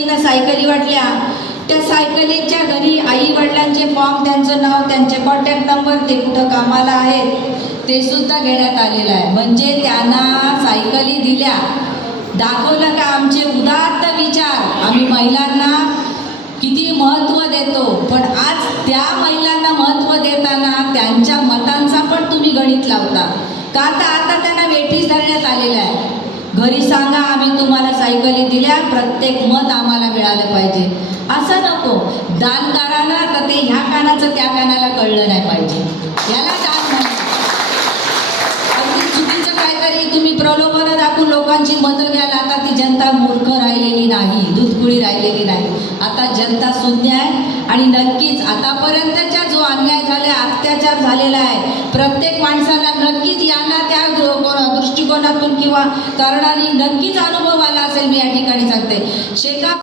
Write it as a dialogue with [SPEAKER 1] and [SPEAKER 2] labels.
[SPEAKER 1] तिनं सायकली वाटल्या त्या सायकलीच्या घरी आई वडिलांचे फॉर्म त्यांचं नाव त्यांचे कॉन्टॅक्ट नंबर ते कुठं कामाला आहेत ते सुद्धा घेण्यात आलेलं आहे. म्हणजे त्यांना सायकली दिल्या. दाखवलं का आमचे उदात्त विचार. आम्ही महिलांना किती महत्त्व देतो. पण आज त्या महिलांना महत्त्व देताना त्यांच्या मतांचा पण तुम्ही गणित लावता. का तर आता त्यांना वेठीस धरण्यात आलेलं आहे. घरी सांगा आम्ही तुम्हाला सायकली दिल्या प्रत्येक मत आम्हाला मिळालं पाहिजे. असं नको. दान तर ते ह्या कानाचं त्या कानाला कळलं नाही पाहिजे. याला दान म्हणतात अगदी चुकीचं काहीतरी तुम्ही प्रलोभनं दाखवून लोकांची मतं घ्याल. आता ती जनता मूर्ख राहिलेली नाही दुधकुळी राहिलेली नाही. आता जनता शून्य आहे आणि नक्कीच आतापर्यंतच्या जो अन्याय झाला अत्याचार झालेला आहे प्रत्येक माणसाला नक्कीच यांना त्या किंवा कारणाने नक्कीच अनुभव आला असेल मी या ठिकाणी सांगते. शेका